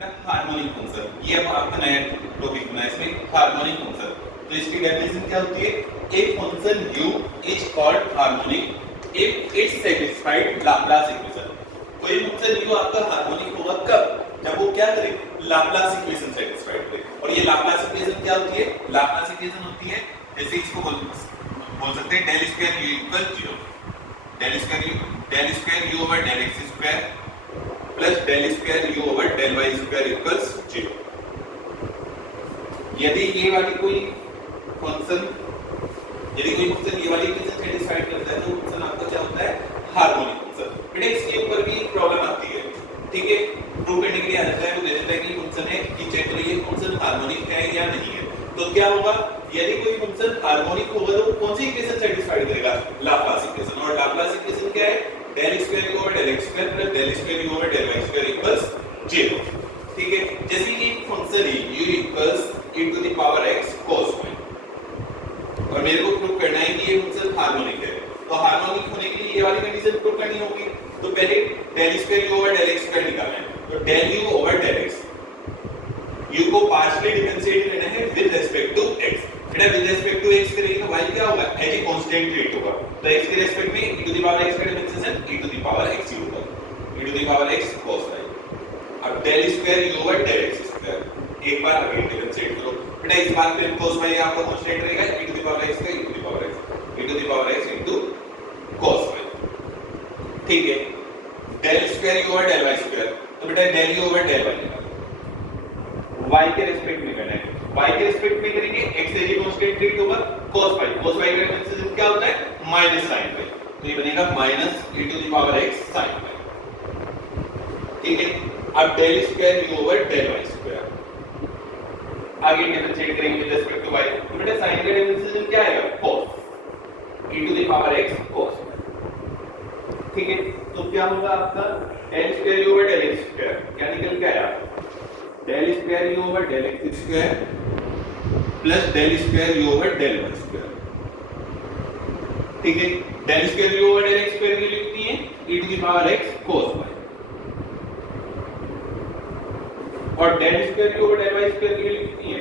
बेटा harmonic function, ये अब आपका नया टॉपिक बना है इसमें हार्मोनिक फंक्शन। तो इसकी डेफिनेशन क्या होती है? A function u is called harmonic if it satisfied Laplace equation. कोई फंक्शन u आपका हार्मोनिक होगा कब? जब वो क्या करे? लाप्लास इक्वेशन सैटिस्फाइड करे। और ये लाप्लास इक्वेशन क्या होती है? लाप्लास इक्वेशन होती है जैसे इसको बोल सकते हैं del square u equal 0, del square u over del x square plus del square u over del y square equals 0। यदि ये वाली कोई फंक्शन ये वाली इक्वेशन सैटिस्फाइड करता है तो फंक्शन आपका क्या होता है? Harmonic function. बेटा इसके ऊपर भी एक प्रॉब्लम आती है, ठीक है? प्रूव करने के लिए आ जाता है, वो दे देता है कि फंक्शन है कि चेक करिए फंक्शन हार्मोनिक है या नहीं है। तो क्या होगा? यदि कोई फंक्शन हार्मोनिक होगा तो कौन सी इक्वेशन सैटिस्फाइड करेगा? Laplace equation. और लाप्लास इक्वेशन क्या है? Del square u over del x square plus del square u over del y square equals 0। ठीक है? जैसे कि फंक्शन है u equals e to the power x cos y और मेरे को प्रूव करना है कि ये फंक्शन हार्मोनिक है। तो हार्मोनिक होने के लिए ये वाली कंडीशन प्रूव करनी होगी। तो पहले del square u over del x square निकालना है। तो del u over del x, u को पार्शियली डिफरेंशिएट करना है विद रिस्पेक्ट टू x। बेटा विद रिस्पेक्ट टू x करेंगे तो y क्या होगा? एज ए कांस्टेंट रेट होगा। तो x के रिस्पेक्ट में e to the power x का differentiation e to the power x ही होगा, e to the power x cos y। अब del square u over del x square एक बार आगे डिफरेंशिएट करो। बेटा इस बात पे cos y आपका कांस्टेंट रहेगा e to the power x का e to the power x, e to the power x into cos y। ठीक है? Del square u over del y square, तो बेटा del u over del y निकालो। y के respect में करना है। y के रिस्पेक्ट में करेंगे x as a constant rate होगा cos y का डिफरेंशिएशन क्या होता है? Minus sin y। तो ये बनेगा minus e to the power x sin y। ठीक है? अब del square u over del y square आगे डिफरेंशिएट करेंगे विद रिस्पेक्ट टू y। तो बेटा sin का डिफरेंशिएशन क्या आएगा? cos e to the power x cos। ठीक है? तो क्या होगा आपका? Del square u over del x square क्या निकल के आया? Del square u over del x square plus del square u over del y square. ठीक है? Del square u over del x square की लिखती है e to the power x cos y और del square u over del y square की लिखती है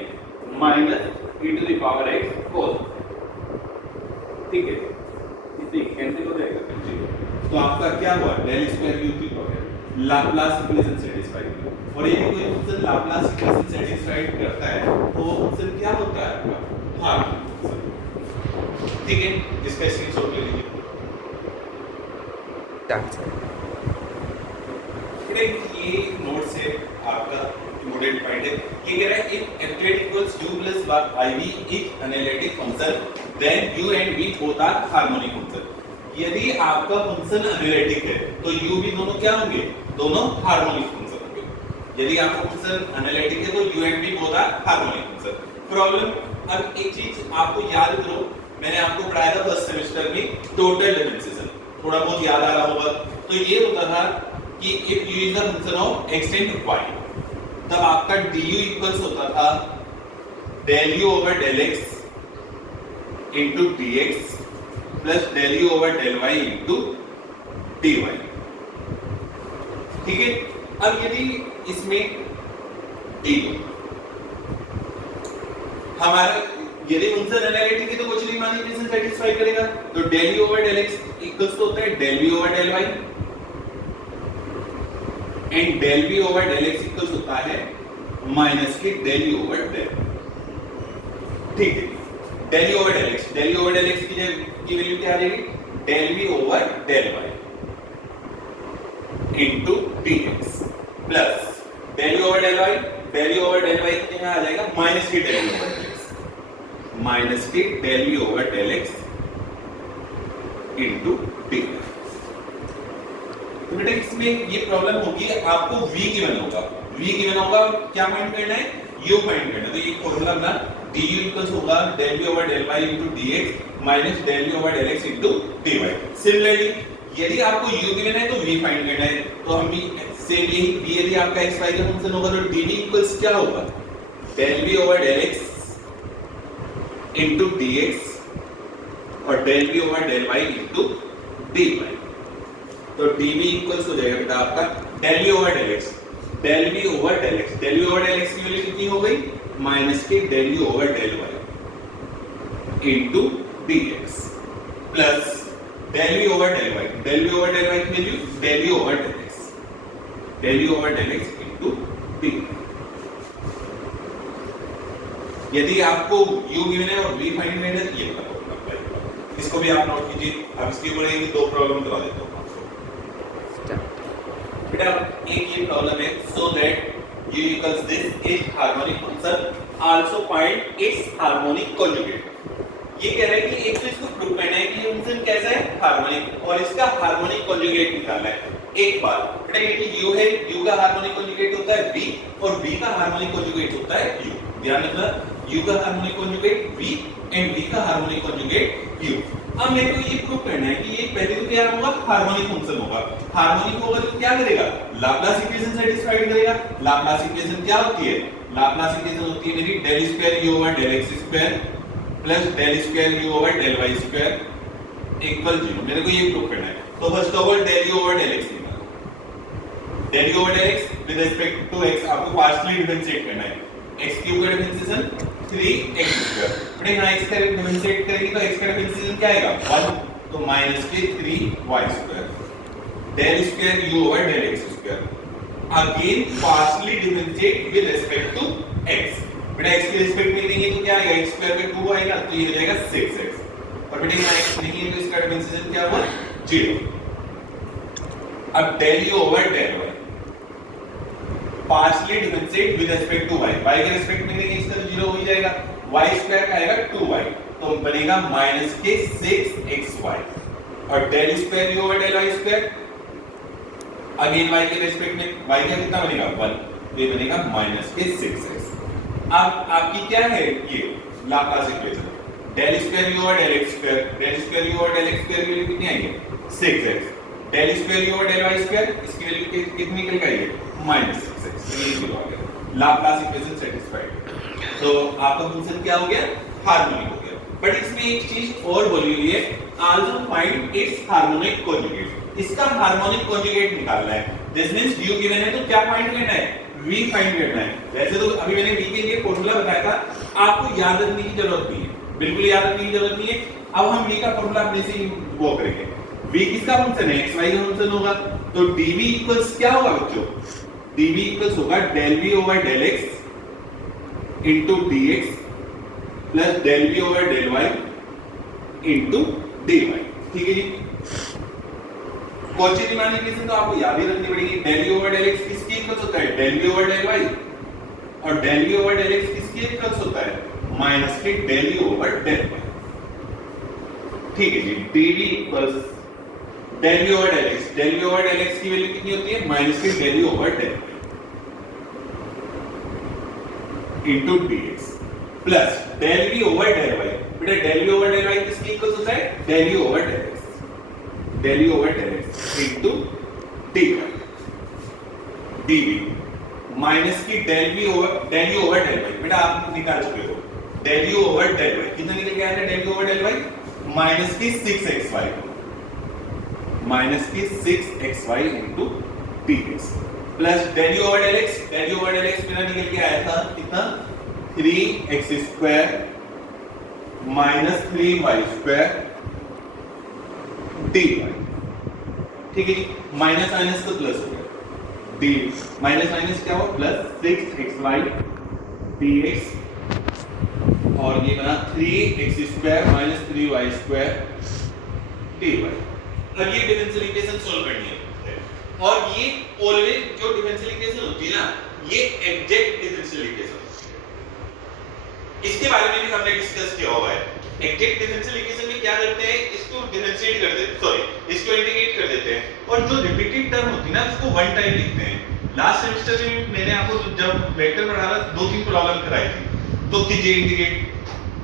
minus e to the power x cos। ठीक है? इसे कैंसिल हो जाएगा तो आपका क्या हुआ? डेल स्क्वायर u की पावर लाप्लास इक्वेशन सैटिस्फाइड हुआ। और यदि कोई फंक्शन लाप्लास इक्वेशन सैटिस्फाइड करता है तो वो फंक्शन क्या होता है आपका? Harmonic function. ठीक है? इसका स्क्रीनशॉट ले लीजिए। ये नोट से आपका इम्पोर्टेंट पॉइंट है। ये कह रहा है if f equals u plus iv is analytic function then u and v both are harmonic function. यदि आपका फंक्शन एनालिटिक है तो u v दोनों क्या होंगे? दोनों हार्मोनिक फंक्शन होंगे। यदि आपका फंक्शन एनालिटिक है तो u and v both are harmonic function. Problem, अब एक चीज आपको याद करो, मैंने आपको पढ़ाया था फर्स्ट सेमेस्टर में टोटल डिफरेंशिएशन, थोड़ा बहुत याद आ रहा होगा। तो ये होता था कि if u is the function of x and y, तब आपका du इक्वल्स होता था del u over del x into dx plus del u over del y into dy। ठीक है? अब यदि इसमें d हमारा यदि फंक्शन एनालिटिक है तो कुछ नहीं मानी इक्वेशन सैटिस्फाई करेगा। तो del u over del x equals तो होता है del v over del y and del v over del x equals होता है माइनस के del u ओवर del। ठीक है? del u over del x की वैल्यू क्या आ जाएगी? del v over del y into dx plus del u over del y कितने में आ जाएगा? माइनस के del u over del x, minus के del v over del x into dx। तो बेटा इसमें ये प्रॉब्लम होगी, आपको v गिवन होगा, क्या फाइंड करना है? u फाइंड करना है। तो ये फॉर्मूला अपना du इक्वल्स होगा del v over del y into dx minus del v over del x into dy। Similarly यदि आपको u गिवन है तो v फाइंड करना है। तो हम भी सेम यही v यदि आपका x y का फंक्शन होगा तो dv इक्वल्स क्या होगा? del v over del x into dx और del v over del y into dy। तो dv इक्वल्स हो जाएगा बेटा आपका del v over del x del v over del x, del v over del x की value कितनी हो गई, माइनस के del v over del y into d x plus del v over del y, del v over del y की value del v over del x, del v over del x into d. यदि आपको u given है और v find करना है, ये बताओ, इसको भी आप नोट कीजिए। अब इसके ऊपर एक दो प्रॉब्लम करा देता हूं आपको। बेटा एक ये प्रॉब्लम है, so that u equals this is harmonic function also find its harmonic conjugate. ये कह रहा है कि एक तो इसको प्रूव करना है कि फंक्शन कैसा है, हार्मोनिक, और इसका हार्मोनिक कॉन्जुगेट निकालना है। एक बार बेटा ये u है, u का हार्मोनिक कॉन्जुगेट होता है v और v का हार्मोनिक कॉन्जुगेट होता है u। ध्यान रखना, u का harmonic conjugate v and v का हार्मोनिक कॉन्जुगेट u। अब मेरे को ये प्रूव करना है कि ये पहले तो क्या होगा, हार्मोनिक फंक्शन होगा। हार्मोनिक होगा तो क्या करेगा, लाप्लास इक्वेशन सेटिस्फाइड करेगा। लाप्लास इक्वेशन क्या होती है, लाप्लास इक्वेशन होती है मेरी del square u over del x square plus del square u over del y square equal 0। मेरे को ये प्रूव करना है। तो first of all del u over del x निकालो। Del u over del x with respect to x आपको partially differentiate करना है। x क्यूब का डिफरेंशिएशन 3x स्क्वायर, बट यहां x का डिफरेंशिएट करेंगे तो x का डिफरेंशिएशन क्या आएगा 1, तो माइनस के 3y square del square u over del x square again partially differentiate with respect to x। बेटा x के रिस्पेक्ट में लेंगे तो क्या आएगा, x स्क्वायर पे 2 आएगा तो ये हो जाएगा 6x, और बेटा यहां x नहीं है तो इसका डिफरेंशिएशन क्या हुआ 0। अब del u over del y partially differentiate with respect to y, y के रिस्पेक्ट में लेंगे इसका तो 0 हो ही जाएगा, y स्क्वायर का आएगा 2y तो बनेगा माइनस के 6xy, और del square u over del y square again y के रिस्पेक्ट में y का कितना बनेगा 1, ये बनेगा माइनस के 6x। अब आपकी क्या है ये Laplace equation, del square u over del x square, del square u over del x square की वैल्यू कितनी आई है 6x, del square u over del y square इसकी वैल्यू कितनी निकल गई है माइनस 6x, ये 0 आ गया। लाप्लास इक्वेशन सेटिस्फाइड, तो आपका फंक्शन क्या हो गया, हार्मोनिक हो गया। बट इसमें एक चीज और बोली हुई है, also find its harmonic conjugate. इसका हार्मोनिक कॉन्जुगेट निकालना है। दिस मींस u गिवन है तो क्या फाइंड करना है, v फाइंड करना है। वैसे तो अभी मैंने v के लिए फार्मूला बताया था, आपको याद रखने की जरूरत नहीं है, बिल्कुल याद रखने की जरूरत नहीं है। अब हम v का फार्मूला अपने से ही वो करेंगे। v किसका फंक्शन है, xy का फंक्शन होगा, तो dv इक्वल्स क्या होगा बच्चों, dv इक्वल्स होगा del v over del x into dx plus del v over del y into dy। ठीक है जी। कॉची रीमान इक्वेशन तो आपको याद ही रखनी पड़ेगी। del v over del x किसके इक्वल्स होता है, del v over del y, और del v over del x किसके इक्वल्स होता है माइनस के del v over del y। ठीक है जी। dv equals del v over del x, del v over del x की वैल्यू कितनी होती है माइनस के del v over del y into dx plus del v over del y। बेटा del v over del y किसके equals होता है, del v over del x, del v over del x into dy dv minus की del v over del y। बेटा आप निकाल चुके हो, del v over del y कितना निकल गया है, del v over del y minus की 6xy, माइनस की 6xy into dx plus del u over del x, del u over del x मेरा निकल के आया था कितना 3x square minus 3y square dy। ठीक है जी। माइनस माइनस तो प्लस हो गया, डी माइनस माइनस क्या हुआ प्लस 6xy dx, और ये बना 3x square minus 3y square dy। अब ये डिफरेंशियल इक्वेशन सोल्व करनी है, और ये ऑलवेज जो डिफरेंशियल इक्वेशन होती है ना, ये एग्जैक्ट डिफरेंशियल इक्वेशन, इसके बारे में भी हमने डिस्कस किया हुआ है। एग्जैक्ट डिफरेंशियल इक्वेशन में क्या करते हैं, इसको डिफरेंशिएट कर देते, सॉरी इसको इंटीग्रेट कर देते हैं, और जो रिपीटेड टर्म होती है ना उसको वन टाइम लिखते हैं। लास्ट सेमेस्टर में मैंने आपको जब वेक्टर पढ़ा रहा था 2-3 प्रॉब्लम कराई थी, तो कीजिए इंटीग्रेट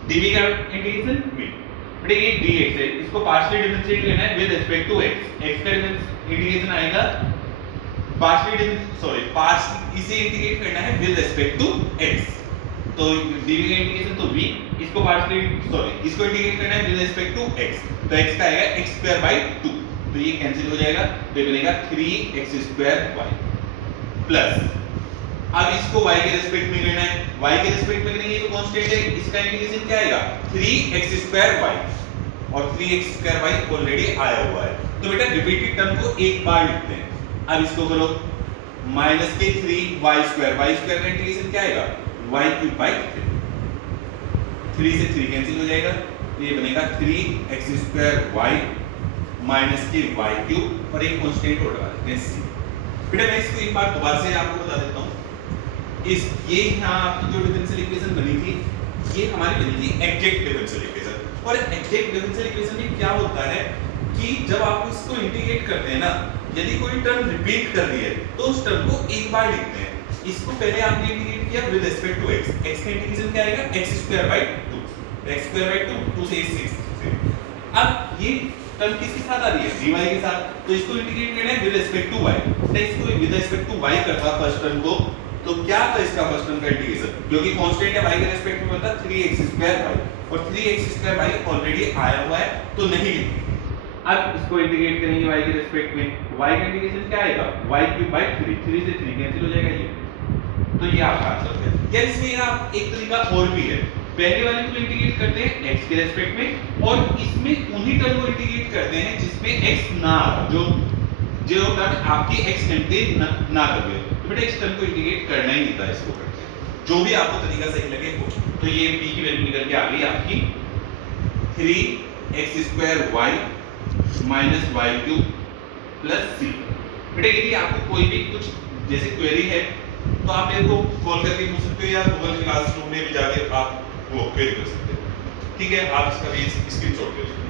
dv का इंटीग्रेशन v, बेटा ये dx है, इसको पार्शियली डिफरेंशिएट करना है with respect to x, x का इंटीग्रेशन आएगा पार्शियली सॉरी पार्शियल, इसे इंटीग्रेट करना है विद रिस्पेक्ट टू x, तो dv का इंटीग्रेशन तो v, इसको पार्शियली सॉरी इसको इंटीग्रेट करना है विद रिस्पेक्ट टू x, तो x का आएगा x स्क्वायर बाय 2, तो ये कैंसिल हो जाएगा, तो ये बनेगा 3x स्क्वायर y प्लस अब इसको y के रिस्पेक्ट में लेना है, y के रिस्पेक्ट में करेंगे तो कांस्टेंट है, इसका इंटीग्रेशन क्या आएगा 3x² y और 3x² y ऑलरेडी आया हुआ है, तो बेटा रिपीटेड टर्म को एक बार लिखते हैं। अब इसको करो माइनस के 3y² y² का इंटीग्रेशन क्या आएगा y³ 3 से 3 कैंसिल हो जाएगा, ये बनेगा 3x² y माइनस के y³ और एक कांस्टेंट और लगा देते हैं c। बेटा मैं इसको एक बार दोबारा से आपको बता देता हूँ, इस ये यहाँ आपकी जो डिफरेंशियल इक्वेशन बनी थी ये हमारी बनी थी एग्जैक्ट डिफरेंशियल इक्वेशन। और एग्जैक्ट डिफरेंशियल इक्वेशन में क्या होता है कि जब आप इसको इंटीग्रेट करते हैं ना, यदि कोई टर्म रिपीट कर रही है तो उस टर्म को एक बार लिखते हैं। इसको पहले आपने इंटीग्रेट किया with respect to x, x का इंटीग्रेशन क्या आएगा x²/2, x²/2 2 से 6। अब ये टर्म किसके साथ आ रही है dy के साथ, तो इसको इंटीग्रेट करना है विद रिस्पेक्ट टू y। तो इसको विद रिस्पेक्ट टू y करता फर्स्ट टर्म को, तो क्या था इसका फर्स्ट टर्म का इंटीग्रेशन, क्योंकि कांस्टेंट है y के रिस्पेक्ट में होता 3x² y और 3x² y ऑलरेडी आया हुआ है तो नहीं लिखेंगे। अब इसको इंटीग्रेट करेंगे y के रिस्पेक्ट में, y का इंटीग्रेशन क्या आएगा y³/3, 3 से 3 कैंसिल हो जाएगा ये, तो ये आपका आंसर है। या इसमें आप एक तरीका और भी है, पहले वाले को इंटीग्रेट करते हैं x के रिस्पेक्ट में और इसमें उन्हीं टर्म को इंटीग्रेट करते हैं जिसमें x ना जो टर्म आपके x कंटेन ना करे, तो बेटा इस टर्म को इंटीग्रेट करना ही नहीं था, इसको करते हैं जो भी आपको तरीका सही लगे वो। तो ये p की वैल्यू निकल के आ गई आपकी 3x² y minus y³ plus c। बेटा यदि आपको कोई भी कुछ जैसे क्वेरी है तो आप मेरे को कॉल करके पूछ सकते हो या गूगल क्लासरूम में भी जाके आप वो क्वेरी कर सकते हैं, ठीक है। आप इसका भी स्क्रीनशॉट ले लीजिए।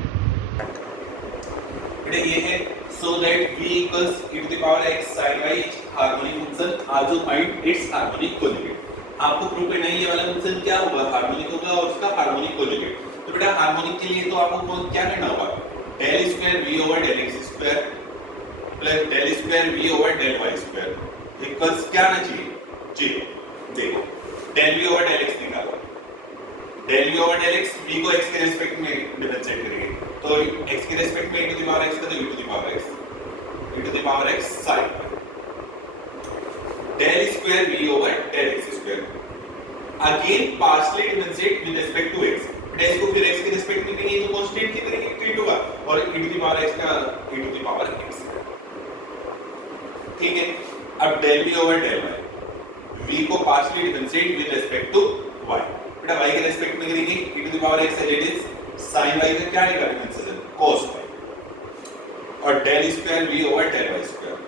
बेटा ये है so that v equals e to the power x sin y harmonic function also find its harmonic conjugate। आपको प्रूव करना है ये वाला फंक्शन क्या होगा हार्मोनिक होगा और उसका हार्मोनिक कॉन्जुगेट। तो बेटा हार्मोनिक के लिए तो आपको क्या करना होगा del square v over del x square plus del square v over del y square equals क्या आना चाहिए 0। देखो del v over del x निकालो, del v over del x v को x के रिस्पेक्ट में डिफरेंशिएट करेंगे तो x के रिस्पेक्ट में e to the power x का तो e to the power x sin del square v over del x square again partially differentiate with respect to x। इसको फिर x के रिस्पेक्ट में करेंगे तो कांस्टेंट की करेंगे ट्रीट होगा और e to the power x का e to the power x, ठीक है। अब del v over del y, v को partially differentiate with respect to y, बेटा y के रिस्पेक्ट में करेंगे e to the power x as it is sin y का क्या आएगा डिफरेंशिएशन cos y और del square v over del y square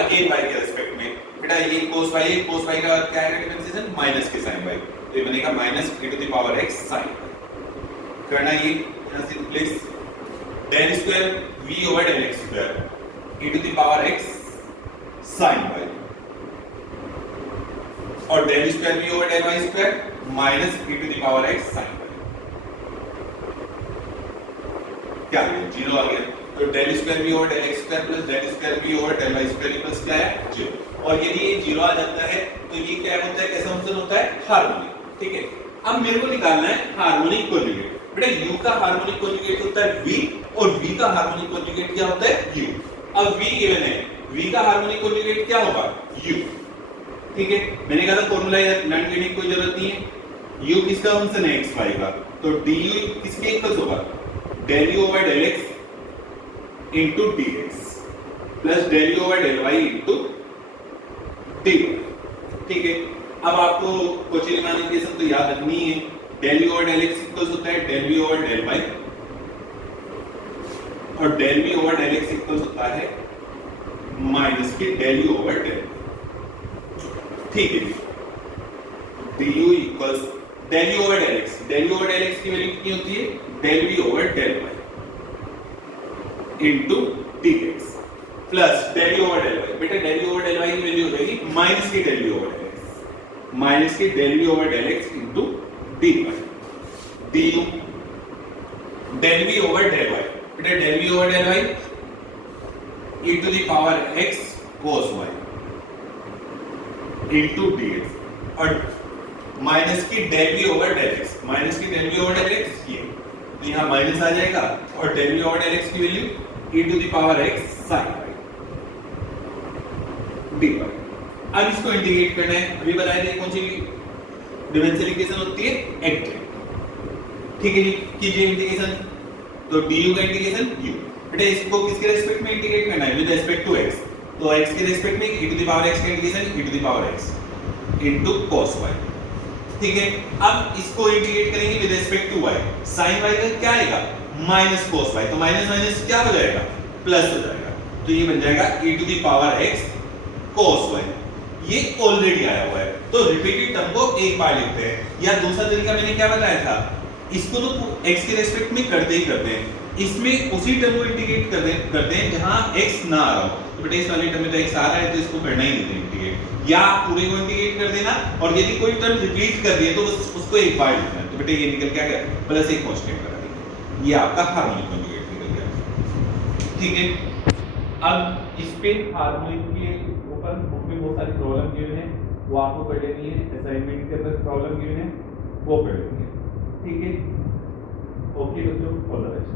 again y के रिस्पेक्ट में, बेटा ये cos y का क्या आएगा डिफरेंशिएशन माइनस के sin y, तो ये बनेगा minus e to the power x sin करना ये यहां से replace del square v over del x square e to the power x sin y और del square v over del y square minus e to the power x sin y क्या आ गया 0 आ गया। तो del square v over del x square plus del square v over del y square equals क्या है 0। और यदि ये 0 आ जाता है तो ये क्या होता है कैसा फंक्शन होता है हार्मोनिक, ठीक है। अब मेरे को निकालना है हार्मोनिक कॉन्जुगेट। बेटा u का हार्मोनिक कॉन्जुगेट होता है v और v का हार्मोनिक कॉन्जुगेट क्या होता है u। अब v गिवन है, v का हार्मोनिक कॉन्जुगेट क्या होगा u, ठीक है। मैंने कहा था फॉर्मूला लर्न करने की कोई जरूरत नहीं है। u किसका फंक्शन है x y का, तो du किसके इक्वल्स होगा del u over del x into dx plus del u over del y into dy, ठीक है। अब आपको कोचेरिमान इक्वेशन तो याद रखनी है, del u over del x equals होता है del v over del y और del v over del x equals होता है माइनस के del u over del y, ठीक है। du equals del u over del x की वैल्यू कितनी होती है del v over del y into dx plus del u over del y, बेटा del u over del y की value हो जाएगी माइनस के del v over del x, minus के del v over del x into dy du del v over del y, बेटा del v over del y e to the power x cos y into dx और minus की del v over del x, minus की del v over del x ये यहाँ minus आ जाएगा और del v over del x की value e to the power x sin y dy, अब इसको इंटीग्रेट करना है, अभी बताया था कौन सी डिफरेंशियल इक्वेशन होती है, एक्ट। ठीक है जी, कीजिए इंटीग्रेशन। तो du का इंटीग्रेशन u, बेटा इसको किसके रेस्पेक्ट में इंटीग्रेट करना है, विद रिस्पेक्ट टू x। तो x के रेस्पेक्ट में e to the power x का integration e to the power x into cos y। ठीक है, अब इसको इंटीग्रेट करेंगे with respect to y, sin y का क्या आएगा, माइनस cos y, तो माइनस माइनस क्या हो जाएगा, प्लस हो जाएगा। तो ये बन जाएगा e to the power x cos y। ये ऑलरेडी आया हुआ है, तो रिपीटेड टर्म को एक बार लिखते हैं। या दूसरा तरीका मैंने क्या बताया था, इसको तो x के रेस्पेक्ट में करते ही करते हैं, इसमें उसी टर्म को इंटीग्रेट करते हैं जहां x ना आ रहा हो। तो बेटा इस वाले टर्म में तो x आ रहा है, तो इसको करना ही नहीं है इंटीग्रेट, या पूरे को इंटीग्रेट कर देना, और यदि कोई टर्म रिपीट कर रही है तो उसको एक बार लिखना है। तो बेटा ये निकल क्या गया, प्लस एक कांस्टेंट बना देंगे, ये आपका हार्मोनिक कॉन्जुगेट निकल गया। ठीक है, अब इस पे हार्मोनिक के ऊपर बुक में बहुत सारी प्रॉब्लम गिवन है, वो आपको कर लेनी है, असाइनमेंट के अंदर प्रॉब्लम गिवन है वो कर लेनी है। ठीक है, ओके बच्चों, ऑल द बेस्ट।